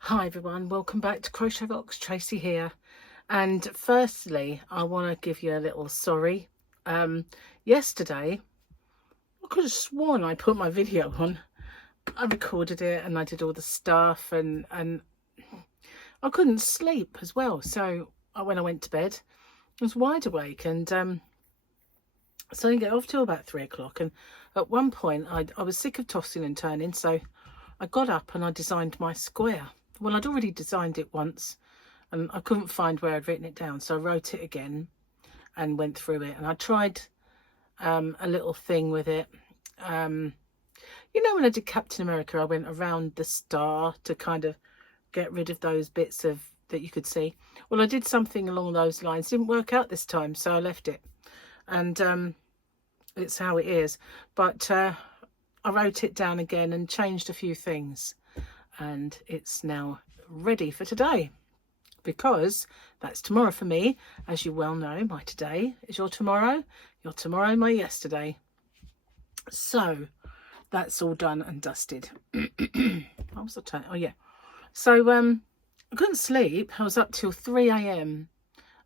Hi everyone, welcome back to Crochet Box. Tracy here, and firstly I want to give you a little sorry. Yesterday I could have sworn I put my video on. I recorded it and I did all the stuff, and I couldn't sleep as well, so when I went to bed I was wide awake, and so I didn't get off till about 3 o'clock. And at one point I was sick of tossing and turning, so I got up and I designed my square. Well, I'd already designed it once and I couldn't find where I'd written it down, so I wrote it again and went through it, and I tried a little thing with it. You know, when I did Captain America, I went around the star to kind of get rid of those bits of that you could see. Well, I did something along those lines. Didn't work out this time, so I left it, and it's how it is. But I wrote it down again and changed a few things, and it's now ready for today, because that's tomorrow for me. As you well know, my today is your tomorrow my yesterday. So that's all done and dusted. What was I telling? Oh yeah, so I couldn't sleep. I was up till 3 a.m.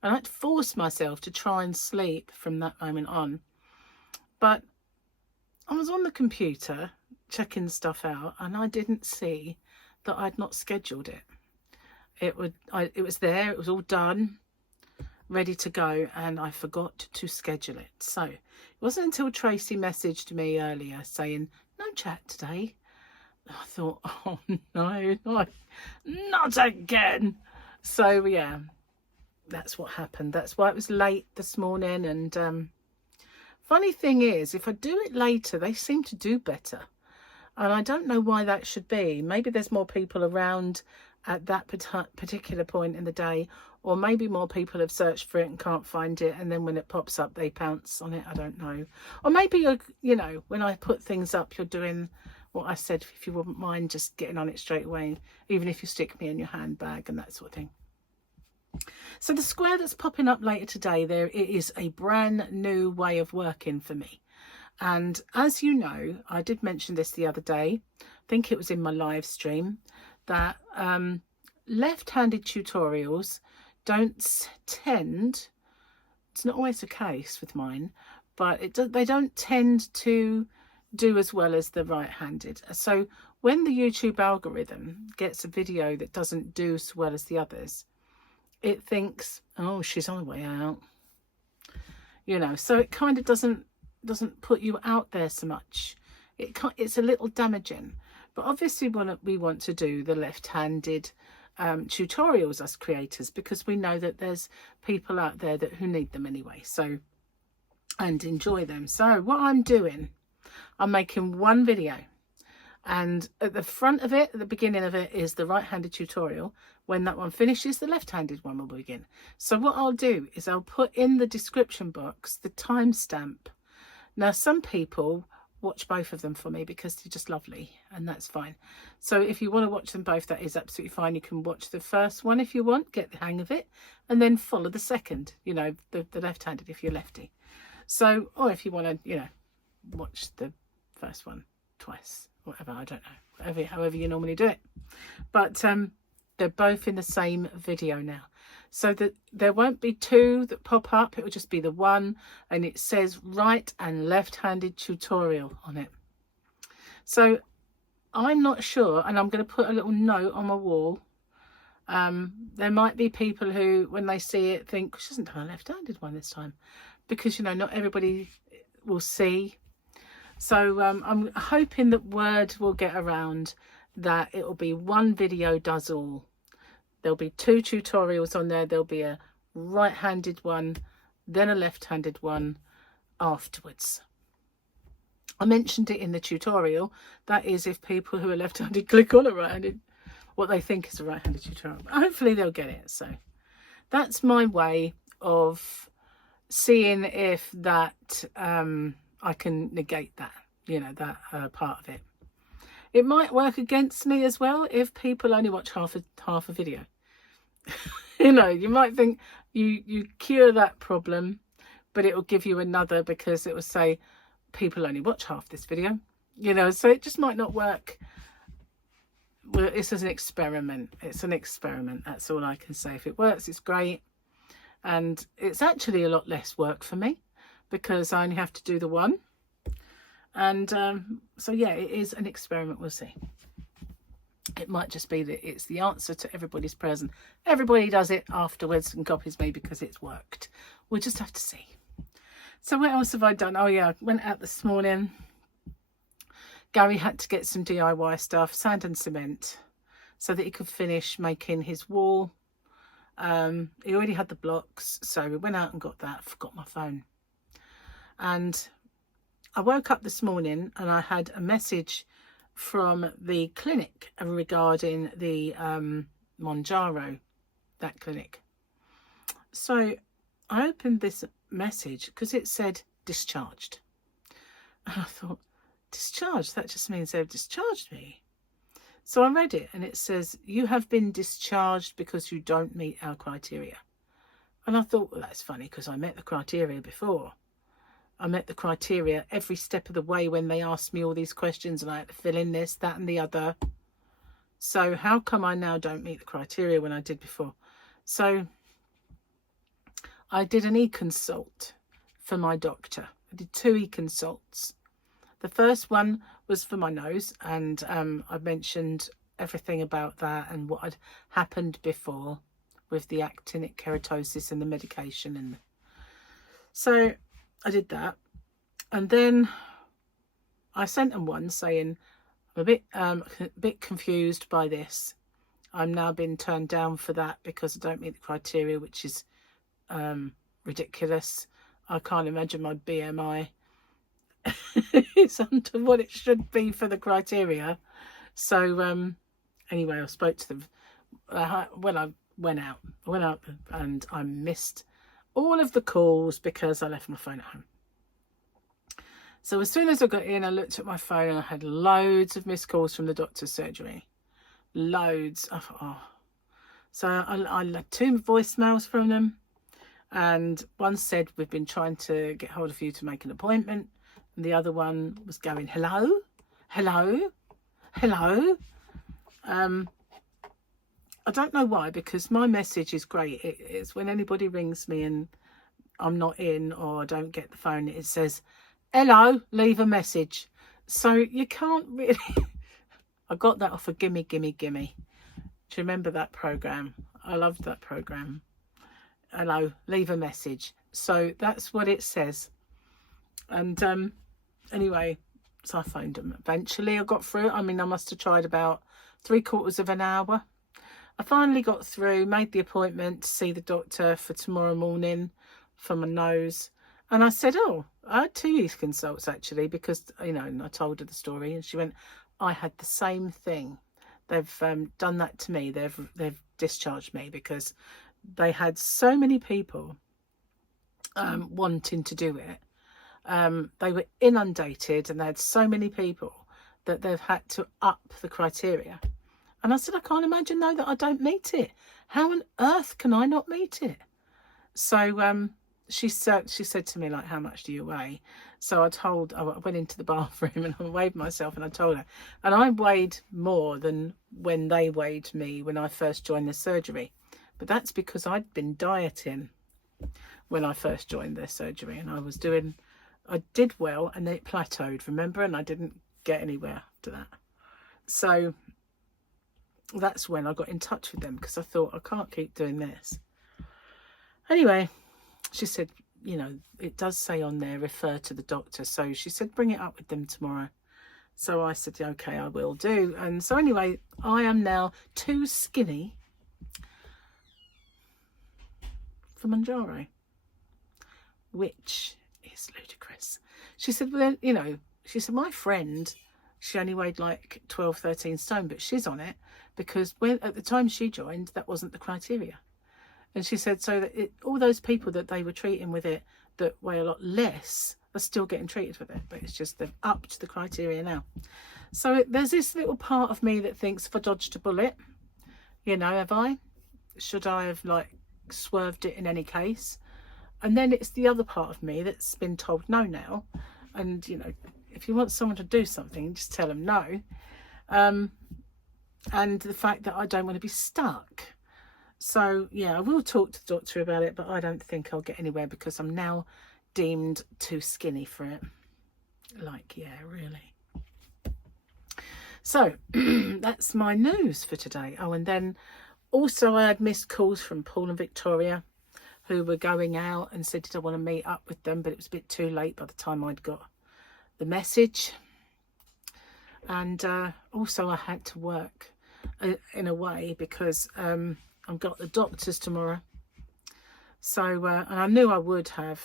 and I had to force myself to try and sleep from that moment on. But I was on the computer checking stuff out, and I didn't see that I'd not scheduled it. It was there, it was all done, ready to go, and I forgot to schedule it. So it wasn't until Tracy messaged me earlier saying no chat today. I thought, oh no, not again. So yeah, that's what happened. That's why it was late this morning. And funny thing is, if I do it later, they seem to do better. And I don't know why that should be. Maybe there's more people around at that particular point in the day, or maybe more people have searched for it and can't find it, and then when it pops up they pounce on it. I don't know. Or maybe you're, you know, when I put things up, you're doing what I said, if you wouldn't mind just getting on it straight away, even if you stick me in your handbag and that sort of thing. So the square that's popping up later today, there it is, a brand new way of working for me. And as you know, I did mention this the other day, I think it was in my live stream, that left-handed tutorials don't tend, it's not always the case with mine, but they don't tend to do as well as the right-handed. So when the YouTube algorithm gets a video that doesn't do as well as the others, it thinks, oh, she's on her way out, you know. So it kind of doesn't put you out there so much. It's a little damaging. But obviously we want to do the left-handed tutorials as creators, because we know that there's people out there who need them anyway, so, and enjoy them. So what I'm doing, I'm making one video, and at the front of it, at the beginning of it, is the right-handed tutorial. When that one finishes, the left-handed one will begin. So what I'll do is I'll put in the description box the timestamp. Now, some people watch both of them for me because they're just lovely, and that's fine. So if you want to watch them both, that is absolutely fine. You can watch the first one if you want, get the hang of it, and then follow the second, you know, the left-handed if you're lefty. So, or if you want to, you know, watch the first one twice, whatever, I don't know, however you normally do it. But they're both in the same video now, so that there won't be two that pop up. It will just be the one, and it says right and left-handed tutorial on it. So I'm not sure, and I'm going to put a little note on my wall. There might be people who, when they see it, think she hasn't done a left-handed one this time, because, you know, not everybody will see. So I'm hoping that word will get around that it will be one video does all. There'll be two tutorials on there. There'll be a right-handed one, then a left-handed one afterwards. I mentioned it in the tutorial. That is, if people who are left-handed click on a right-handed, what they think is a right-handed tutorial. Hopefully they'll get it. So that's my way of seeing if that I can negate that, you know, that part of it. It might work against me as well if people only watch half a video. You know, you might think you cure that problem, but it will give you another, because it will say people only watch half this video, you know. So it just might not work well, this is an experiment. It's an experiment. That's all I can say. If it works, it's great. And it's actually a lot less work for me because I only have to do the one. And so, yeah, it is an experiment. We'll see. It might just be that it's the answer to everybody's present. Everybody does it afterwards and copies me because it's worked. We'll just have to see. So what else have I done? Oh, yeah, I went out this morning. Gary had to get some DIY stuff, sand and cement, so that he could finish making his wall. He already had the blocks, so we went out and got that. Forgot my phone. And I woke up this morning and I had a message from the clinic regarding the Monjaro, that clinic. So I opened this message because it said discharged. And I thought, discharged? That just means they've discharged me. So I read it and it says, you have been discharged because you don't meet our criteria. And I thought, well, that's funny because I met the criteria before. I met the criteria every step of the way when they asked me all these questions and I had to fill in this, that and the other. So how come I now don't meet the criteria when I did before? So I did an e-consult for my doctor. I did 2 e-consults. The first one was for my nose, and I mentioned everything about that and what had happened before with the actinic keratosis and the medication. And so I did that, and then I sent them one saying I'm a bit confused by this. I'm now being turned down for that because I don't meet the criteria, which is ridiculous. I can't imagine my BMI is under what it should be for the criteria. So anyway, I spoke to them when I went out and I missed all of the calls because I left my phone at home. So as soon as I got in, I looked at my phone and I had loads of missed calls from the doctor's surgery. Loads. I thought, oh. So I had 2 voicemails from them, and one said, we've been trying to get hold of you to make an appointment. And the other one was going, hello, hello, hello. I don't know why, because my message is great. It's when anybody rings me and I'm not in or I don't get the phone, it says, hello, leave a message. So you can't really... I got that off of Gimme, Gimme, Gimme. Do you remember that program? I loved that program. Hello, leave a message. So that's what it says. And anyway, so I phoned them. Eventually I got through. I mean, I must have tried about 3/4 of an hour. I finally got through, made the appointment to see the doctor for tomorrow morning for my nose. And I said, oh, I had 2 e-consults actually, because, you know, and I told her the story, and she went, I had the same thing. They've done that to me. They've discharged me because they had so many people wanting to do it. They were inundated and they had so many people that they've had to up the criteria. And I said, I can't imagine though that I don't meet it. How on earth can I not meet it? So she said to me, like, how much do you weigh? So I went into the bathroom and I weighed myself and I told her. And I weighed more than when they weighed me when I first joined the surgery. But that's because I'd been dieting when I first joined their surgery. And I did well and then it plateaued, remember? And I didn't get anywhere after that. So that's when I got in touch with them, because I thought, I can't keep doing this. Anyway, she said, you know, it does say on there, refer to the doctor. So she said, bring it up with them tomorrow. So I said, okay, I will do. And so anyway, I am now too skinny for Monjaro, which is ludicrous. She said, well, you know, she said, my friend, she only weighed like 12, 13 stone, but she's on it because at the time she joined, that wasn't the criteria. And she said, so that all those people that they were treating with it that weigh a lot less are still getting treated with it, but it's just they've upped the criteria now. So there's this little part of me that thinks, if I dodged a bullet, you know, should I have like swerved it in any case? And then it's the other part of me that's been told no now. And, you know, if you want someone to do something, just tell them no. and the fact that I don't want to be stuck. So yeah, I will talk to the doctor about it, but I don't think I'll get anywhere because I'm now deemed too skinny for it. Like, yeah, really. So that's my news for today. Oh, and then also I had missed calls from Paul and Victoria, who were going out, and said, did I want to meet up with them? But it was a bit too late by the time I'd got the message. And also I had to work in a way because I've got the doctors tomorrow. So, and I knew I would have,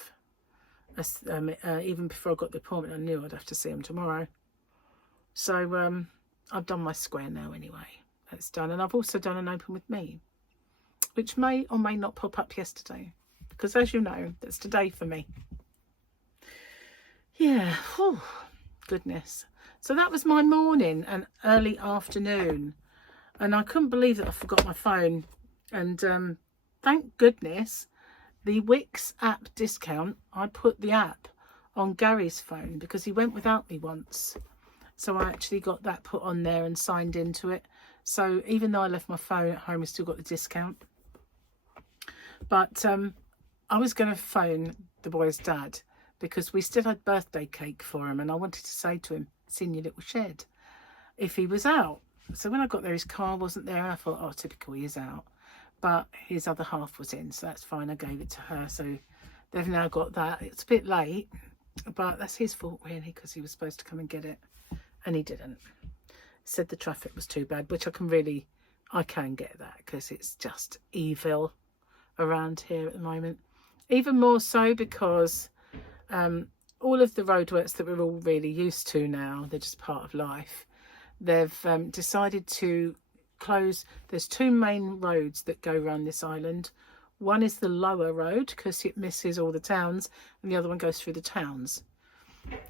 even before I got the appointment, I knew I'd have to see them tomorrow. So I've done my square now anyway. That's done. And I've also done an open with me, which may or may not pop up yesterday, because as you know, that's today for me. Yeah, whew, goodness. So that was my morning and early afternoon, and I couldn't believe that I forgot my phone. And thank goodness the Wix app discount, I put the app on Gary's phone because he went without me once. So I actually got that put on there and signed into it. So even though I left my phone at home, I still got the discount. But I was going to phone the boy's dad because we still had birthday cake for him, and I wanted to say to him, it's in your little shed, if he was out. So when I got there, his car wasn't there. I thought, oh, typical, he is out. But his other half was in, so that's fine. I gave it to her. So they've now got that. It's a bit late, but that's his fault really, because he was supposed to come and get it, and he didn't. Said the traffic was too bad, which I can get that, because it's just evil around here at the moment. Even more so because all of the roadworks that we're all really used to now, they're just part of life. They've decided to close. There's two main roads that go around this island. One is the lower road because it misses all the towns, and the other one goes through the towns.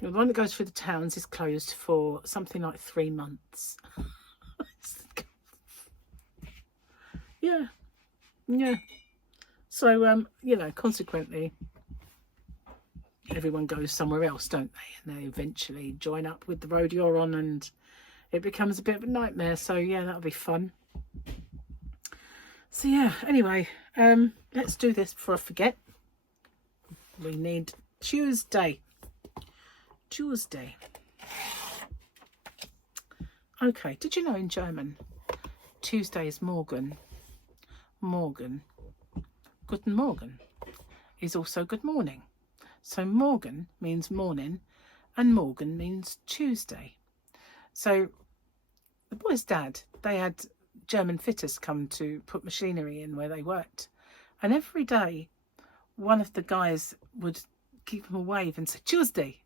The one that goes through the towns is closed for something like 3 months. Yeah. So you know, consequently everyone goes somewhere else, don't they? And they eventually join up with the road you're on, and it becomes a bit of a nightmare. So yeah, that'll be fun. So yeah, anyway, let's do this before I forget. We need Tuesday. Okay, did you know in German Tuesday is Morgen? Guten Morgen is also good morning. So Morgen means morning and Morgen means Tuesday. So the boy's dad, they had German fitters come to put machinery in where they worked. And every day, one of the guys would give him a wave and say, Tuesday.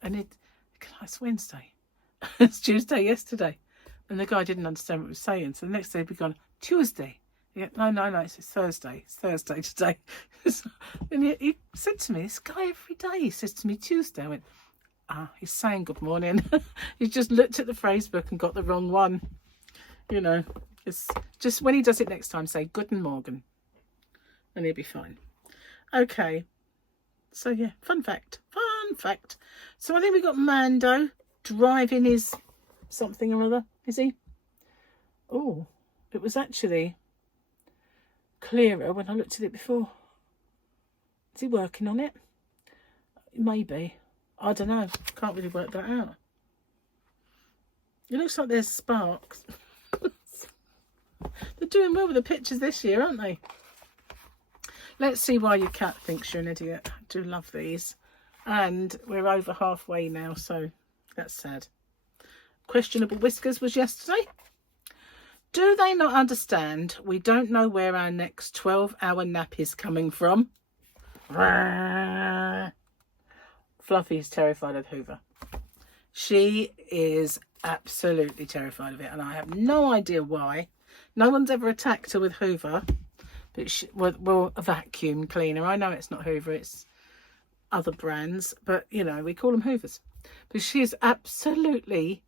And it's Wednesday. It's Tuesday yesterday. And the guy didn't understand what he was saying. So the next day he'd be gone, Tuesday. Yeah, no, it's Thursday. It's Thursday today. And he said to me, this guy every day, he says to me Tuesday. I went, he's saying good morning. He just looked at the phrase book and got the wrong one. You know, it's just when he does it next time, say Guten Morgen, and he'll be fine. Okay. So yeah, fun fact. So I think we got Mando driving his something or other. Is he? Oh, it was actually clearer when I looked at it before. Is he working on it? Maybe. I don't know. Can't really work that out. It looks like there's sparks. They're doing well with the pictures this year, aren't they? Let's see why your cat thinks you're an idiot. I do love these. And we're over halfway now, so that's sad. Questionable whiskers was yesterday. Do they not understand we don't know where our next 12-hour nap is coming from? Fluffy is terrified of Hoover. She is absolutely terrified of it, and I have no idea why. No one's ever attacked her with Hoover, but well, a vacuum cleaner. I know it's not Hoover, it's other brands, but you know, we call them Hoovers. But she is absolutely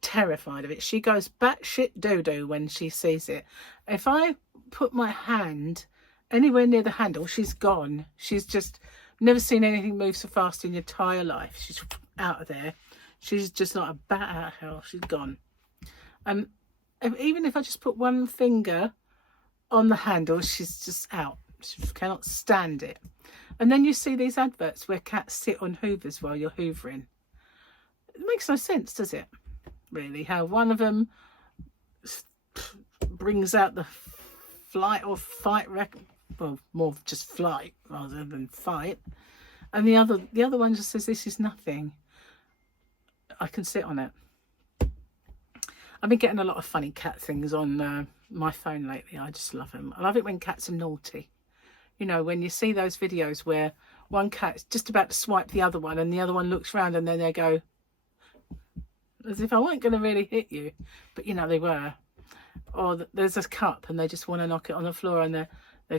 terrified of it. She goes batshit doo-doo when she sees it. If I put my hand anywhere near the handle, she's gone. She's just never seen anything move so fast in your entire life. She's out of there. She's just like a bat out of hell. She's gone. And even if I just put one finger on the handle, she's just out. She cannot stand it. And then you see these adverts where cats sit on hoovers while you're hoovering. It makes no sense, does it? Really, how one of them brings out the flight or fight well, more just flight rather than fight, and the other one just says, this is nothing, I can sit on it. I've been getting a lot of funny cat things on my phone lately. I just love them. I love it when cats are naughty. You know, when you see those videos where one cat's just about to swipe the other one and the other one looks round and then they go, as if I weren't going to really hit you, but you know they were. Or there's a cup and they just want to knock it on the floor and they're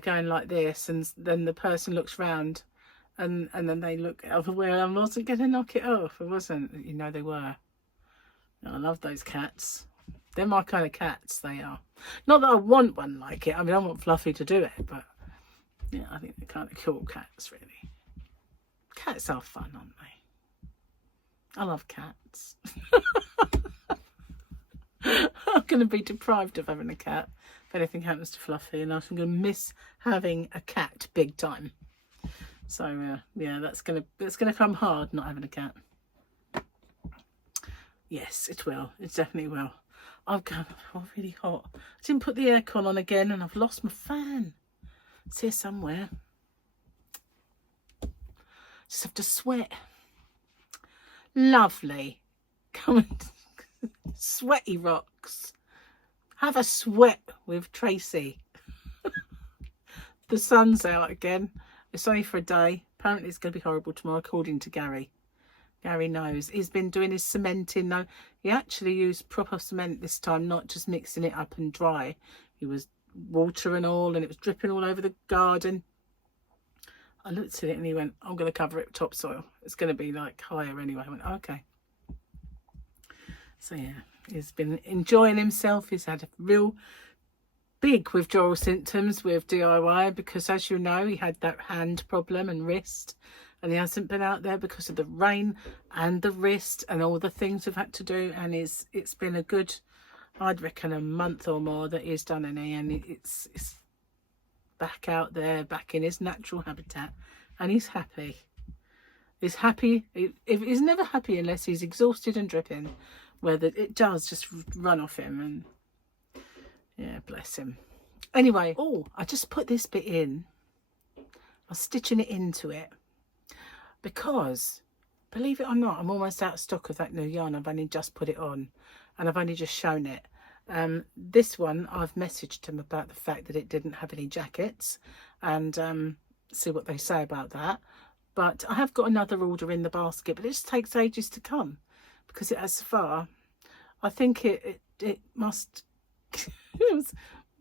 going like this, and then the person looks round and then they look elsewhere. I wasn't going to knock it off. I wasn't. You know they were. I love those cats. They're my kind of cats, they are. Not that I want one like it. I mean, I want Fluffy to do it, but yeah, I think they're kind of cool cats, really. Cats are fun, aren't they? I love cats. I'm going to be deprived of having a cat if anything happens to Fluffy, and I'm going to miss having a cat big time. So yeah, that's going to come hard not having a cat. Yes, it will. It definitely will. I'm really hot. I didn't put the aircon on again, and I've lost my fan. It's here somewhere. Just have to sweat. Lovely. Come and sweaty rocks. Have a sweat with Tracy. The sun's out again. It's only for a day. Apparently it's going to be horrible tomorrow, according to Gary. Gary knows. He's been doing his cementing now. He actually used proper cement this time, not just mixing it up and dry. He was water and all, and it was dripping all over the garden. I looked at it and he went, I'm going to cover it with topsoil. It's going to be like higher anyway. I went, okay. So yeah, he's been enjoying himself. He's had a real big withdrawal symptoms with DIY because, as you know, he had that hand problem and wrist. And he hasn't been out there because of the rain and the wrist and all the things we've had to do. And it's been a good, I'd reckon, a month or more that he's done any. And it's back out there, back in his natural habitat. And he's happy. He's happy. He's never happy unless he's exhausted and dripping. Where it does just run off him. And yeah, bless him. Anyway, I just put this bit in. I'm stitching it into it. Because, believe it or not, I'm almost out of stock of that new yarn. I've only just put it on and I've only just shown it. This one, I've messaged him about the fact that it didn't have any jackets and see what they say about that. But I have got another order in the basket, but it just takes ages to come because it has far. I think it must it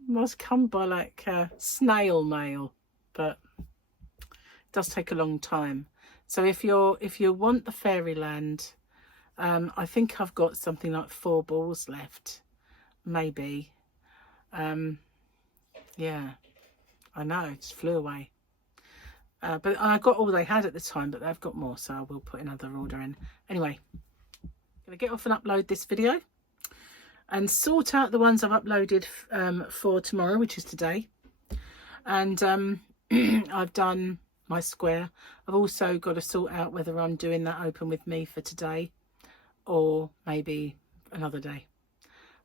must come by like snail mail, but it does take a long time. So if you want the Fairyland, I think I've got something like 4 balls left, maybe. Yeah, I know, it just flew away. But I got all they had at the time, but they've got more, so I will put another order in. Anyway, I'm going to get off and upload this video and sort out the ones I've uploaded for tomorrow, which is today. And I've done my square. I've also got to sort out whether I'm doing that open with me for today or maybe another day.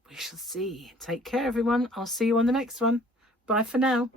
We shall see. Take care, everyone. I'll see you on the next one. Bye for now.